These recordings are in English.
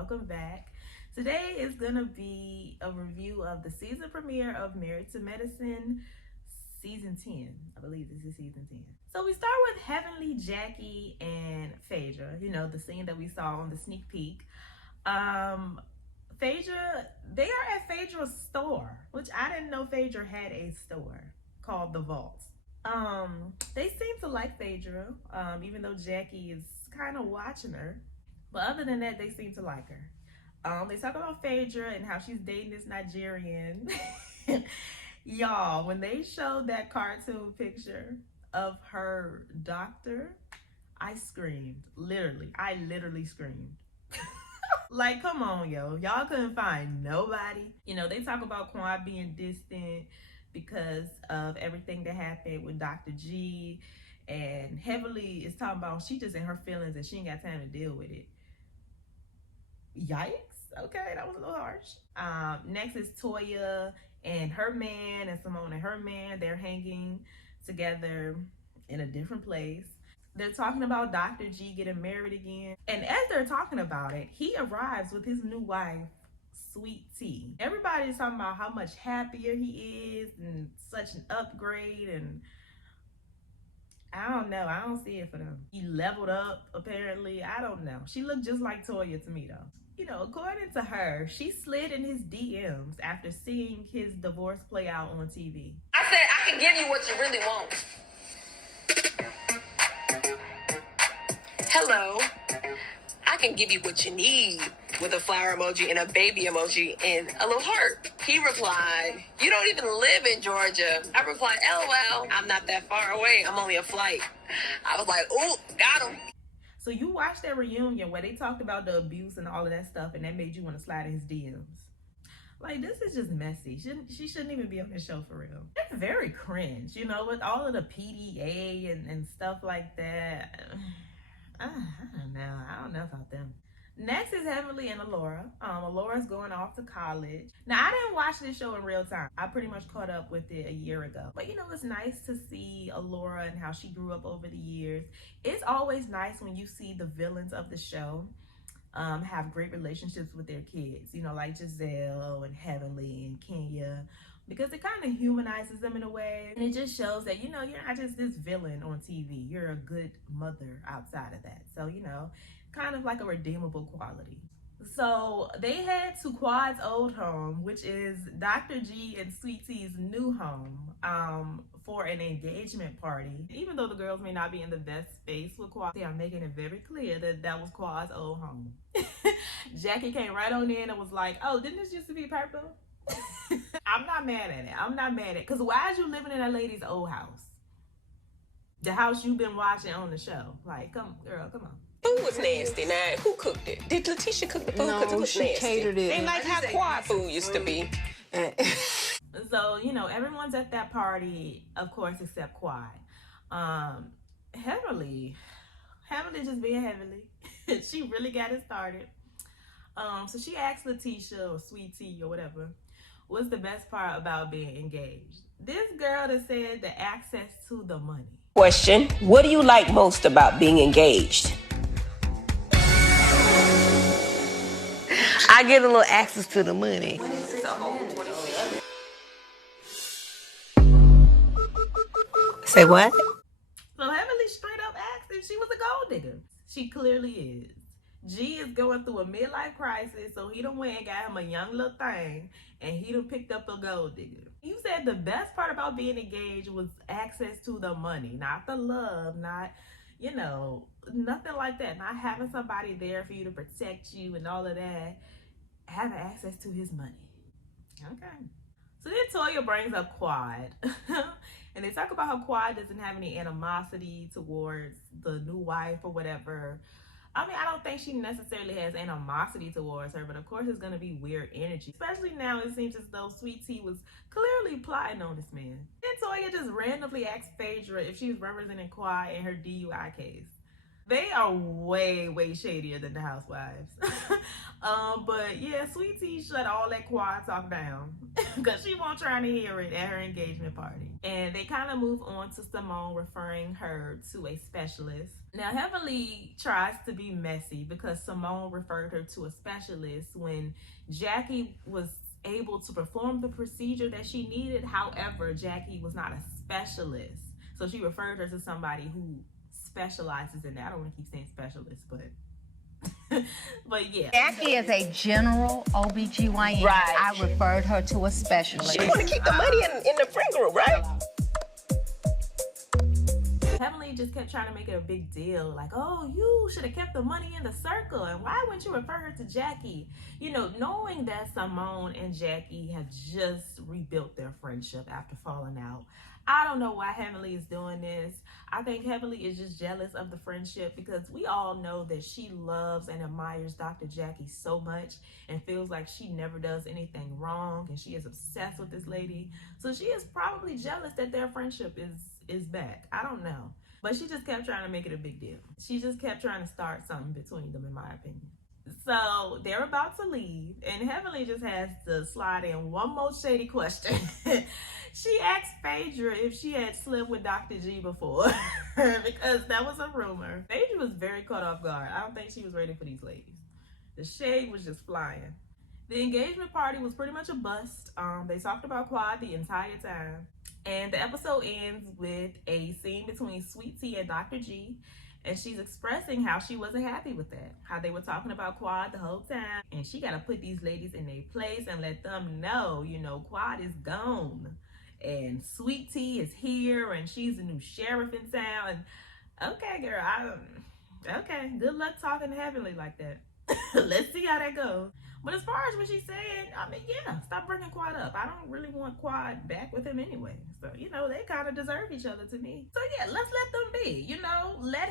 welcome back. Today is gonna be a review of the season premiere of Married to Medicine season 10. I believe this is season 10. So we start with Heavenly, Jackie, and Phaedra. You know, the scene that we saw on the sneak peek. Phaedra, they are at Phaedra's store, which I didn't know Phaedra had a store called The Vault. They seem to like Phaedra, even though Jackie is kind of watching her. But other than that, they seem to like her. They talk about Phaedra and how she's dating this Nigerian. Y'all, when they showed that cartoon picture of her doctor, I screamed. I literally screamed. Like, come on, yo. Y'all couldn't find nobody. You know, they talk about Quad being distant because of everything that happened with Dr. G. And Heavenly is talking about she just in her feelings and she ain't got time to deal with it. Yikes. Okay, that was a little harsh. Next is Toya and her man, and Simone and her man. They're hanging together in a different place. They're talking about Dr. G getting married again. And as they're talking about it, he arrives with his new wife, Sweet Tea. Everybody's talking about how much happier he is and such an upgrade, and I don't know. I don't see it for them. He leveled up, apparently. I don't know. She looked just like Toya to me, though. You know, according to her, she slid in his DMs after seeing his divorce play out on TV. I said, I can give you what you really want. Hello. I can give you what you need, with a flower emoji and a baby emoji and a little heart. He replied, you don't even live in Georgia. I replied, LOL, I'm not that far away. I'm only a flight. I was like, ooh, got him. So you watched that reunion where they talked about the abuse and all of that stuff, and that made you want to slide in his DMs. Like, this is just messy. She shouldn't even be on this show for real. It's very cringe, you know, with all of the PDA and stuff like that. I don't know. I don't know about them. Next is Heavenly and Allura. Allura's going off to college. Now, I didn't watch this show in real time. I pretty much caught up with it a year ago. But, you know, it's nice to see Allura and how she grew up over the years. It's always nice when you see the villains of the show have great relationships with their kids. You know, like Giselle and Heavenly and Kenya. Because it kind of humanizes them in a way. And it just shows that, you know, you're not just this villain on TV. You're a good mother outside of that. So, you know, kind of like a redeemable quality. So they head to Quad's old home, which is Dr. G and Sweet Tea's new home, for an engagement party. Even though the girls may not be in the best space with Quad, they are making it very clear that that was Quad's old home. Jackie came right on in and was like, oh, didn't this used to be purple? I'm not mad at it. I'm not mad at it. Because why is you living in that lady's old house? The house you've been watching on the show. Like, come, girl, come on. Food was nasty. Now, who cooked it? Did Letitia cook the food? Because it was she nasty. catered it. Ain't like how Quad food used to be. So, you know, everyone's at that party, of course, except Quad. Heavenly just being Heavenly. She really got it started. So she asked Letitia or Sweet Tea or whatever, what's the best part about being engaged? This girl that said the access to the money. Question, what do you like most about being engaged? I get a little access to the money. Say what? So Heavenly straight up asked if she was a gold digger. She clearly is. G is going through a midlife crisis, so he done went and got him a young little thing, and he done picked up a gold digger. You said the best part about being engaged was access to the money, not the love, not, you know, nothing like that. Not having somebody there for you to protect you and all of that. Having access to his money. Okay. So then Toya brings up Quad. And they talk about how Quad doesn't have any animosity towards the new wife or whatever. I mean, I don't think she necessarily has animosity towards her, but of course it's going to be weird energy. Especially now it seems as though Sweet Tea was clearly plotting on this man. And Toya just randomly asked Phaedra if she was representing Quad in her DUI case. They are way shadier than the Housewives. But yeah, Sweet Tea shut all that quiet talk down because she won't try to hear it at her engagement party. And they kind of move on to Simone referring her to a specialist. Now, Heavenly tries to be messy because Simone referred her to a specialist when Jackie was able to perform the procedure that she needed. However, Jackie was not a specialist. So she referred her to somebody who specializes in that. I don't want to keep saying specialist, but but yeah. Jackie is a general OBGYN. Right. I referred her to a specialist. You want to keep the money in the friend group, right? Heavenly just kept trying to make it a big deal. Like, oh, you should have kept the money in the circle. And why wouldn't you refer her to Jackie? You know, knowing that Simone and Jackie have just rebuilt their friendship after falling out. I don't know why Heavenly is doing this. I think Heavenly is just jealous of the friendship because we all know that she loves and admires Dr. Jackie so much and feels like she never does anything wrong, and she is obsessed with this lady. So she is probably jealous that their friendship is back. I don't know. But she just kept trying to make it a big deal. She just kept trying to start something between them, in my opinion. So they're about to leave, and Heavenly just has to slide in one more shady question. She asked Phaedra if she had slept with Dr. G before because that was a rumor. Phaedra was very caught off guard. I don't think she was ready for these ladies. The shade was just flying. The engagement party was pretty much a bust. They talked about Quad the entire time. And the episode ends with a scene between Sweet Tea and Dr. G. And she's expressing how she wasn't happy with that. How they were talking about Quad the whole time. And she got to put these ladies in their place and let them know, you know, Quad is gone. And Sweet Tea is here and she's the new sheriff in town. And okay, girl, okay, good luck talking to Heavenly like that. Let's see how that goes. But as far as what she's saying, I mean, yeah, stop bringing Quad up. I don't really want Quad back with him anyway. So, you know, they kind of deserve each other to me. So, yeah, let's let them be, you know, let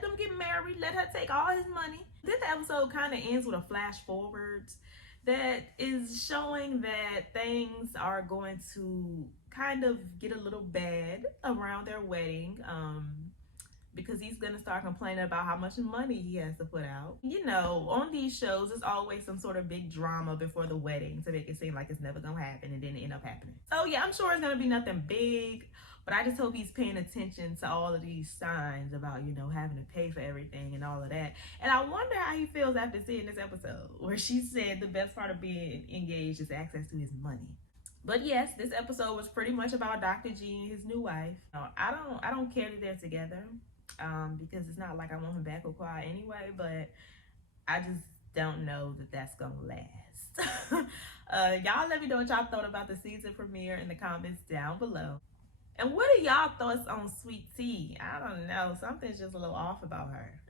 them get married, let her take all his money. This episode kind of ends with a flash forward that is showing that things are going to kind of get a little bad around their wedding. Because he's going to start complaining about how much money he has to put out. You know, on these shows, there's always some sort of big drama before the wedding to make it seem like it's never going to happen, and then it end up happening. So, yeah, I'm sure it's going to be nothing big, but I just hope he's paying attention to all of these signs about, you know, having to pay for everything and all of that. And I wonder how he feels after seeing this episode, where she said the best part of being engaged is access to his money. But yes, this episode was pretty much about Dr. G and his new wife. I don't care that they're together. Because it's not like I want him back with Quad anyway, but I just don't know that that's gonna last. Y'all let me know what y'all thought about the season premiere in the comments down below. And what are y'all thoughts on Sweet Tea? I don't know, something's just a little off about her.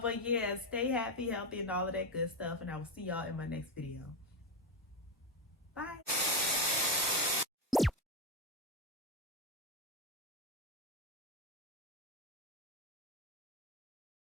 But yeah, stay happy, healthy, and all of that good stuff, and I will see y'all in my next video. Bye.